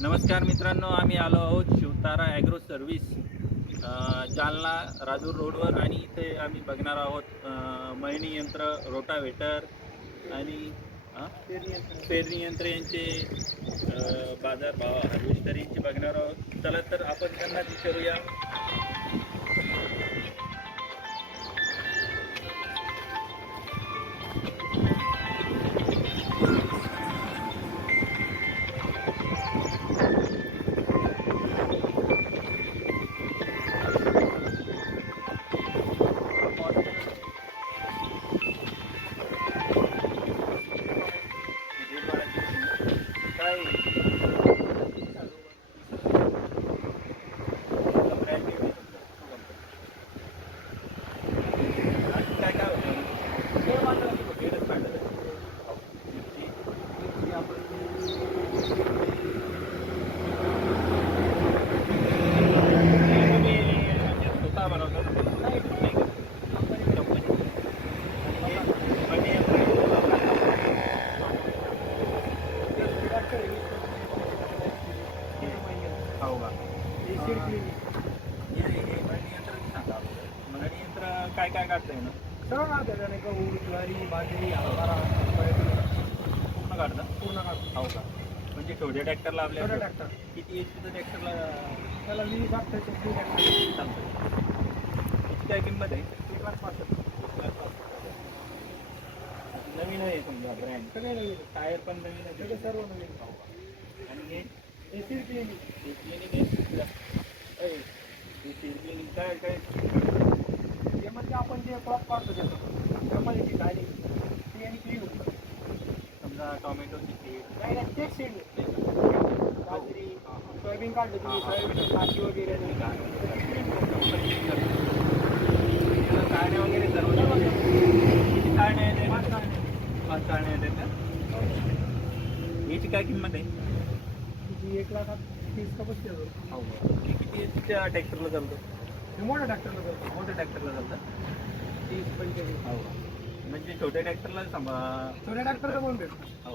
नमस्कार मित्रांनो, आम्ही आलो आहोत शिवतारा ॲग्रो सर्व्हिस जालना राजूर रोडवर. आणि इथे आम्ही बघणार आहोत मळणी यंत्र, रोटावेटर आणि पेरणी यंत्र यांचे बाजारभाव, हार्वेस्टर यांचे बघणार आहोत. चला तर आपण त्यांना विचारूया. काय काय काय होतं? वेळच पाहिलं मिरची. तुम्ही स्वतः बनवता नाही कंपनी? मळणी यंत्र हो का? हे मळणी यंत्र सांगा अगोदर. मळणी यंत्र काय काय काढतंय ना? सगळं काढतं त्याने गहू, ज्वारी, बाजरी, हरभरा, सोयाबीन पूर्ण काढतं? पूर्ण काढतो. हो का? म्हणजे छोट्या ट्रॅक्टरला आपल्या छोटा ट्रॅक्टर किती एचपीचं ट्रॅक्टरला त्याला 20 लागतं, 30 ट्रॅक्टर चालतं? याची काय किंमत आहे? 1,65,000. नवीन आहे समजा ब्रँड. सगळे नवीन टायर पण नवीन आहे. सगळे सर्व नवीन. आणि हे एसी क्लिनिक क्लिनिक आहे. क्लिनिक काय काय हे म्हणजे आपण जे क्रॉप काढतो त्याचं कमालीची गाडी ती आणि क्लीन होतं. समजा टोमॅटोची सीड नाही नाही तेच सीड बाजरी सोयाबीन काढलं तुम्ही सोयाबीन काशी वगैरे काढणे वगैरे सर्व किती काढणे आहेत? 5 काढणे आहेत का? याची काय किंमत आहे? तुझी 1,30,000 का 35,000. हो. हे किती एचपीच्या ट्रॅक्टरला चालतं? हे मोठ्या ट्रॅक्टरला जातो. मोठ्या ट्रॅक्टरला चालतं? 30-45. हो. म्हणजे छोट्या ट्रॅक्टरला छोट्या ट्रॅक्टरचं पण भेटतो. हो.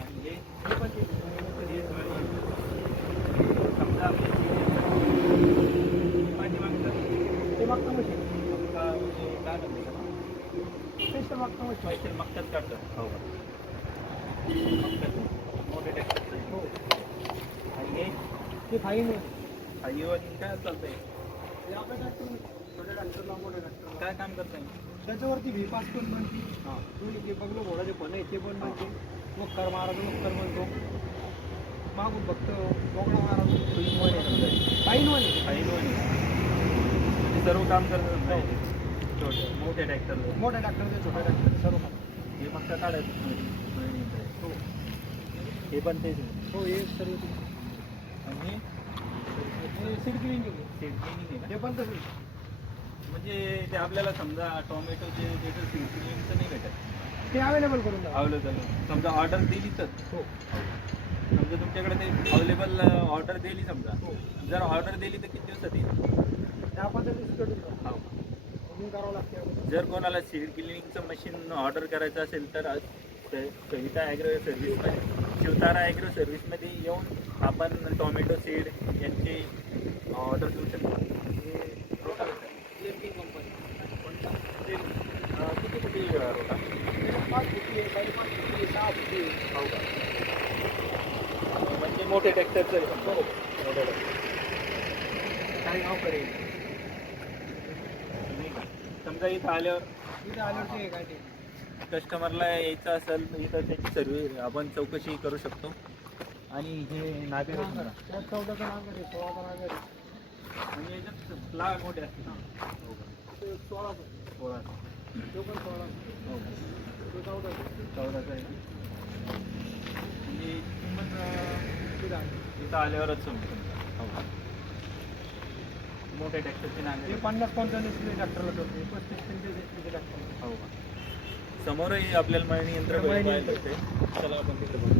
आणि हे हे पण ते समजा आपली पाठीमागचं ते मागतं मशीन काय म्हणतात स्पेशल मागतं मशीन. पैसे मक्काच काढतात. हो का? मोठे ट्रॅक्टर. हो आणि हे ते फाईन हायवेवर काय चालतंय? हे आपल्या ट्रॅक्टर छोट्या ट्रॅक्टरला मोठ्या ट्रॅक्टरला काय काम करताय? त्याच्यावरती V5 पण बनते. हां. दोन्ही ते बघलो घोडाचे पण आहे ते पण बनते. मुक्कर महाराज मुक्कर म्हणतो. मागून फक्त बोगडा महाराज फाईनवाले म्हणजे सर्व काम करतात नाही छोटे मोठ्या ट्रॅक्टरला. मोठ्या ट्रॅक्टरचे छोट्या ट्रॅक्टर सर्व काम. हे मक्का काढायचं. हो हे पण तेच आहे. हो हे सर्व ते. आणि हे सीड क्लिनिंग सीड क्लिनिंग आहे हे ना? पण तसं म्हणजे ते आपल्याला समजा टोमॅटोचे त्याचं सीड क्लिनिंगचं नाही भेटत. ते अवेलेबल करून द्या. अवेलेबल समजा ऑर्डर दिली तर हो समजा तुमच्याकडे ते अवेलेबल ऑर्डर दिली समजा. हो जर ऑर्डर दिली तर किती दिवसात येईल? त्या पद्धतीने करून द्या. हो. बुकिंग करावं लागते अगोदर. जर कोणाला सीड क्लिनिंगचं मशीन ऑर्डर करायचं असेल तर सविता ॲग्रो सर्व्हिसमध्ये, शिवतारा ॲग्रो सर्व्हिसमध्ये येऊन आपण टोमॅटो सीड यांची ऑर्डर देऊ शकतो. कंपनी किती कुठे रोटा? 5 फुटी आहे, 5 फुटी आहे, 6 फुटी आहे. हो का? म्हणजे मोठे ट्रॅक्टरचं आहे समजा. मोठे ट्रॅक्टर काही नाव करेल नाही का? समजा इथं आल्यावर इथे आल्यावर ते काय ते कस्टमरला यायचं असेल तर इथं त्याची सर्व आपण चौकशी करू शकतो. आणि हे नागर आहे समजा. त्यात 14चा नांगर आहे, 16चा नांगर आहे. म्हणजे याच्यात प्लाग मोठे असतील. हो का? ते 16चा 16. तो पण 16 हो का? तो 14 14चा आहे. म्हणजे किंमत तिथे आहे. इथं आल्यावरच समजा. हो का? मोठ्या ट्रॅक्टरचे ते नांगर. 50-45 ट्रॅक्टरला करतो, 35-45 ट्रॅक्टर. हो का? समोरही आपल्याला मळणी यंत्र मळणी पाहायला यंत्र. भेटते. चला आपण तिकडे बघू.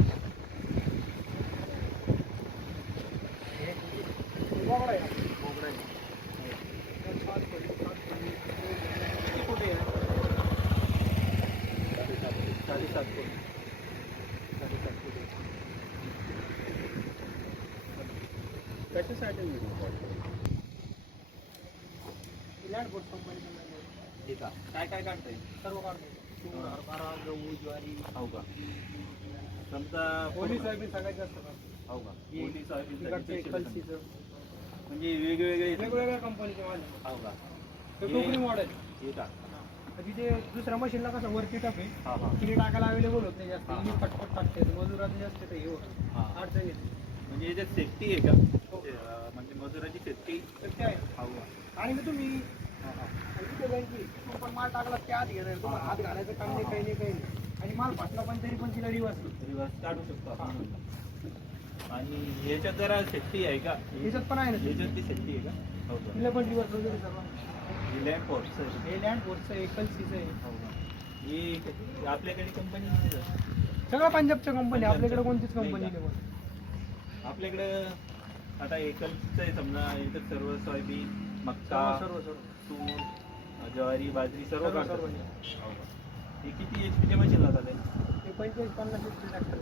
बोगडा आहे. मोगरा आहे. त्यात 5 फुटी, 7 फुटी. किती फुटे आहे? 7.5 फूट. 7.5 फुटी. कशासाठी video call land board company ठीक आहे. काय काय काढताय? सर्व काढतो. तूर, हरभरा, गहू, ज्वारी, हो का? समजा ओली सोयाबीन सगळ्यात जास्त काढतो. हो का? ओली सोयाबीन तिकडचे कलसीचं म्हणजे वेगवेगळे वेगवेगळ्या कंपनीचे माल हो का? ते टोकरी मॉडेल ठीक आहे. तिथे दुसऱ्या मशीनला कसं वरती टप आहे हां हां तिने टाकायला अवेलेबल होत नाही जास्त हा. मी पटपट टाकते मजुराचं जास्त ते हे होतं हां. अडचण येते म्हणजे याच्यात सेफ्टी आहे का? हो. म्हणजे मजुराची सेफ्टी तर ते आहे हो का? आणि मग तुम्ही हां हां तिथे जाईल की तू पण माल टाकला की आत घेणार तुम्हाला हात घालायचं काम नाही काही नाही काही नाही आणि माल फाटला पण तरी पण तिला रिवर्स रिवर्स काढू शकतो आपण. आणि याच्यात जरा सेफ्टी आहे का? याच्यात पण आहे ना याच्यात ती सेफ्टी आहे का? हो का? तिला पण रिवर्स वगैरे सर्व ही लॅम्प फोर्स आहे. हे लँड फोर्सचं आहे कलसीचं आहे हो का? ही आपल्याकडे कंपनी नाही का? सगळं पंजाबच्या कंपनी आपल्याकडे कोणतीच नाही कंपनी का? नाही बोल आपल्याकडं आता एकलचं आहे समजा इथं सर्व सोयाबीन मक्का सर्व सर्व तूर ज्वारी बाजरी सर्व सर्व काढतात. सर्व हो का? हे किती HP चे मशीन जातात हे? हे 45-50 ट्रॅक्टर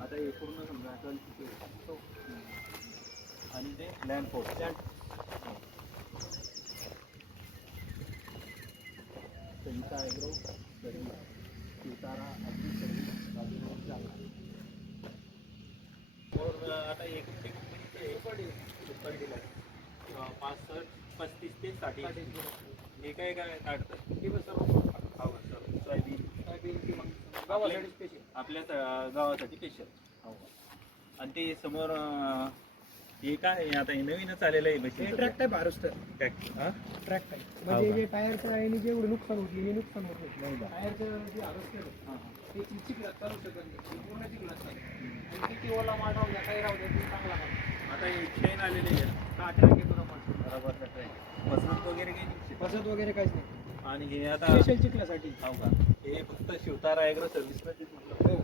आता हे पूर्ण समजा कल किती आहे? आणि ते land force Sangeeta agro Shivtare अगदी सर्विस और आता एक सुपर डीलर 65-35 ते 60 हे काय काय काढतात? हे बघ सर्व हो का सर? सोयाबीन सोयाबीन गावासाठी स्पेशल आपल्या गावासाठी स्पेशल हो का? आणि ते समोर हे काय आहे? आता हे नवीनच आलेलं आहे हे machine track type harvester tractor हां ट्रॅक टाईप म्हणजे का? जे टायरच्या याने जेवढं नुकसान होते हे नुकसान होत नाही नाही का? टायरचं जे हार्वेस्टर आहे हां ते चिखलात चालू शकत नाही ते पूर्ण चिखलात चालू आणि किती ओला माल राहू द्या काही राहू द्या ते चांगला माल आता हे चेन आलेले आहे हा ट्रॅक येतो ना माल बरोबर मजबूत वगैरे काही नाही. बसत वगैरे काहीच नाही आणि हे आता स्पेशल चिखलासाठी हो का? हे फक्त शिवतारा ॲग्रो सर्व्हिसमध्येच हो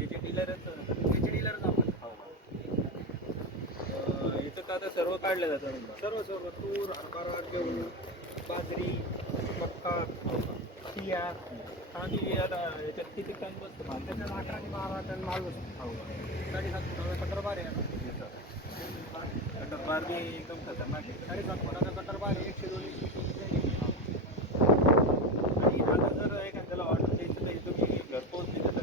याचे डीलरच त्याचे डीलरच आपण हो का? इथं का आता सर्व काढलं जातं समजा. सर्व सर्व तूर हरभरा गहू बाजरी मक्का हो का? चिया आणि आता याच्यात किती टन बसतं माल? त्याच्यात 11 ते 12 टन माल बसतो हो का? 7.5 फुटाचा कटर बार आहे कटर बार बी एकदम खतरनाक आहे. 7.5 फुटाचा कटर बार आहे 102 आणि आता जर एखाद्याला ऑर्डर द्यायचं तर तुम्ही घरपोच देता का?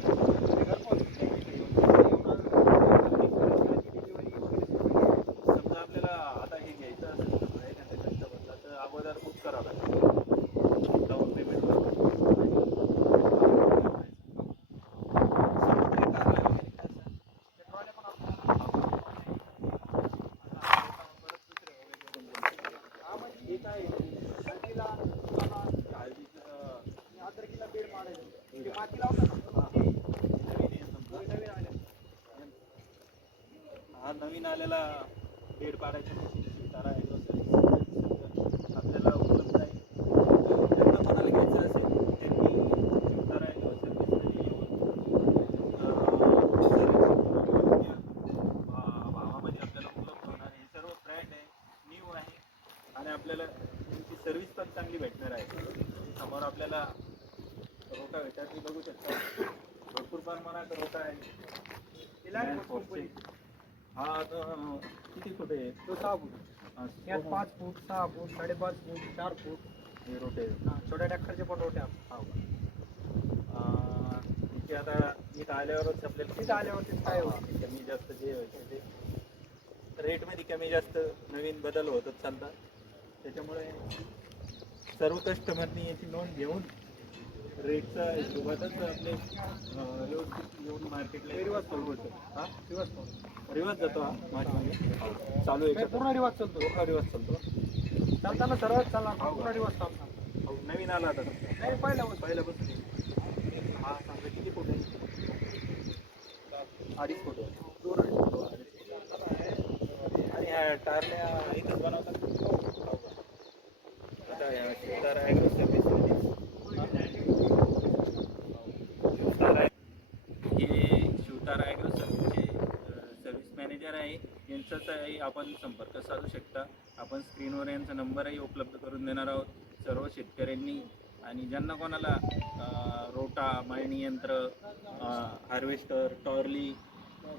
समजा आपल्याला आता हे घ्यायचं असेल समजा एखाद्या कस्टमरला तर अगोदर बुक करावं लागतं. डाऊन पेमेंट हा नवीन आलेला bed पाडायचा machine Shivtare agro service आपल्याला उपलब्ध आहे. ज्यांना कोणाला घ्यायचं असेल त्यांनी शिवतारा ॲग्रो सर्व्हिसमध्ये भावामध्ये आपल्याला उपलब्ध होणार हे सर्व ब्रँड आहे न्यू आहे आणि आपल्याला त्यांची सर्व्हिस पण चांगली भेटणार आहे. समोर आपल्याला रोटावेटर मी बघू शकता भरपूर प्रमाणात रोटा आहे. हा आता किती फूट आहे? तो 6 फूट यात 5 फूट 6 फूट 5.5 फूट 4 फूट हे रोटे छोट्या ट्रॅक्टरचे पण रोटे आपण हा तिथे आता इथं आल्यावरच आपल्याला तिथं आल्यावरती काय होतं कमी जास्त जे व्हायचं ते रेटमध्ये कमी जास्त नवीन बदल होतच चालतात. त्याच्यामुळे सर्व कस्टमरनी याची नोंद घेऊन रेटचा हिशोबातच आपले व्यवस्थित येऊन मार्केटला रिवर्स चालू होतं. हा दिवस रिवर्स जातो हा मार्केटमध्ये चालू आहे पूर्ण दिवस चालतो रिवर्स चालतो. चालताना सरळ चालणार पूर्ण दिवस चालणार हो, नवीन आला आता नाही पहिल्यापासून हा सांगा किती फूट आहे? 2.5 फूट आहे. आणि ह्या टारल्या इथंच बनवतात. हो का? आता ह्या शिवतारा ॲग्रो सर्व्हिसमध्ये हे शिवतारा ॲग्रो सर्व्हिसचे सर्व्हिस मॅनेजर आहे. यांचाच आपण संपर्क साधू शकता. आपण स्क्रीनवर यांचा नंबरही उपलब्ध करून देणार आहोत सर्व शेतकऱ्यांनी. आणि ज्यांना कोणाला रोटा मळणी यंत्र हार्वेस्टर टॉर्ली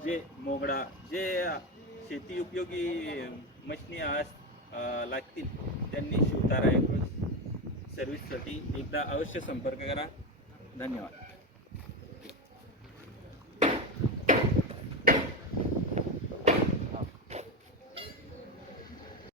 जे मोगडा जे शेती उपयोगी मशिनी लागतील त्यांनी शिवतारा ॲग्रो सर्व्हिससाठी एकदा अवश्य संपर्क करा. धन्यवाद.